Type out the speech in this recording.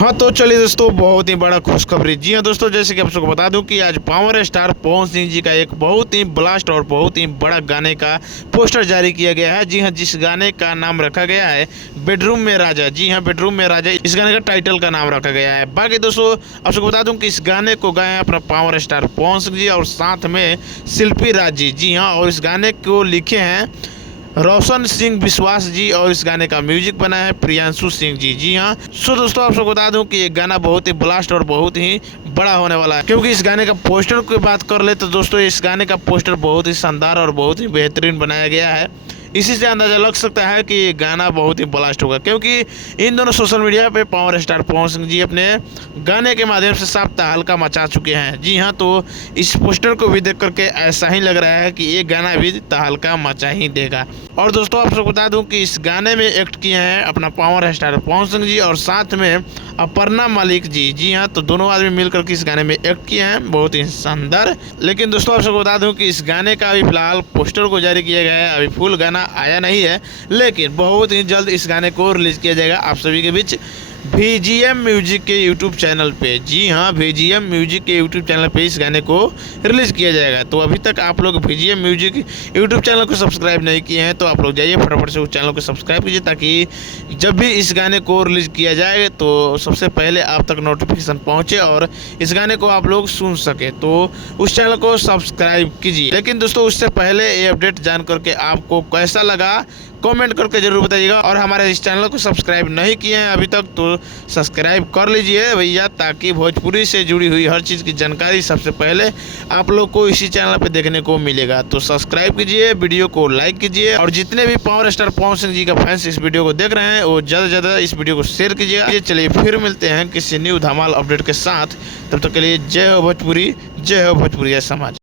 हाँ तो चलिए दोस्तों, बहुत ही बड़ा खुशखबरी। जी हाँ दोस्तों, जैसे कि आप सबको बता दूं कि आज पावर स्टार पवन सिंह जी का एक बहुत ही ब्लास्ट और बहुत ही बड़ा गाने का पोस्टर जारी किया गया है। जी हाँ, जिस गाने का नाम रखा गया है बेडरूम में राजा। जी हाँ, बेडरूम में राजा इस गाने का टाइटल का नाम रखा गया है। बाकी दोस्तों आप सबको बता दूं कि इस गाने को गाए हैं अपना पावर स्टार पवन सिंह जी और साथ में शिल्पी राज जी। जी हाँ, और इस गाने को लिखे हैं रोशन सिंह विश्वास जी और इस गाने का म्यूजिक बना है प्रियांशु सिंह जी। जी हाँ, सो दोस्तों आप सबको बता दूं कि ये गाना बहुत ही ब्लास्ट और बहुत ही बड़ा होने वाला है, क्योंकि इस गाने का पोस्टर की बात कर ले तो दोस्तों इस गाने का पोस्टर बहुत ही शानदार और बहुत ही बेहतरीन बनाया गया है। इसी से अंदाजा लग सकता है कि ये गाना बहुत ही ब्लास्ट होगा, क्योंकि इन दोनों सोशल मीडिया पे पावर स्टार पवन सिंह जी अपने गाने के माध्यम से साफ तहलका मचा चुके हैं। जी हाँ, तो इस पोस्टर को भी देख करके ऐसा ही लग रहा है कि ये गाना भी तहलका मचा ही देगा। और दोस्तों आप सबको बता दूं कि इस गाने में एक्ट किए हैं अपना पावर स्टार पवन सिंह जी और साथ में अपर्णा मलिक जी। जी हाँ, तो दोनों आदमी मिलकर के इस गाने में एक्ट किए हैं, बहुत ही शानदार। लेकिन दोस्तों आप सबको बता दूं कि इस गाने का अभी फिलहाल पोस्टर को जारी किया गया है, अभी फुल गाना आया नहीं है, लेकिन बहुत ही जल्द इस गाने को रिलीज किया जाएगा आप सभी के बीच VGM म्यूजिक के यूट्यूब चैनल पे। जी हाँ, VGM म्यूजिक के यूट्यूब चैनल पे इस गाने को रिलीज किया जाएगा। तो अभी तक आप लोग VGM म्यूजिक यूट्यूब चैनल को सब्सक्राइब नहीं किए हैं तो आप लोग जाइए फटाफट से उस चैनल को सब्सक्राइब कीजिए, ताकि जब भी इस गाने को रिलीज किया जाए तो सबसे पहले आप तक नोटिफिकेशन पहुँचे और इस गाने को आप लोग सुन सके। तो उस चैनल को सब्सक्राइब कीजिए। लेकिन दोस्तों उससे पहले ये अपडेट जान करके आपको कैसा लगा कमेंट करके जरूर बताइएगा, और हमारे इस चैनल को सब्सक्राइब नहीं किए हैं अभी तक तो सब्सक्राइब कर लीजिए भैया, ताकि भोजपुरी से जुड़ी हुई हर चीज़ की जानकारी सबसे पहले आप लोग को इसी चैनल पे देखने को मिलेगा। तो सब्सक्राइब कीजिए, वीडियो को लाइक कीजिए, और जितने भी पावर स्टार पवन सिंह जी का फैंस इस वीडियो को देख रहे हैं वो ज़्यादा से ज़्यादा इस वीडियो को शेयर कीजिएगा। चलिए फिर मिलते हैं किसी न्यू धमाल अपडेट के साथ, तब तक के लिए जय हो भोजपुरी, जय हो भोजपुरी समाज।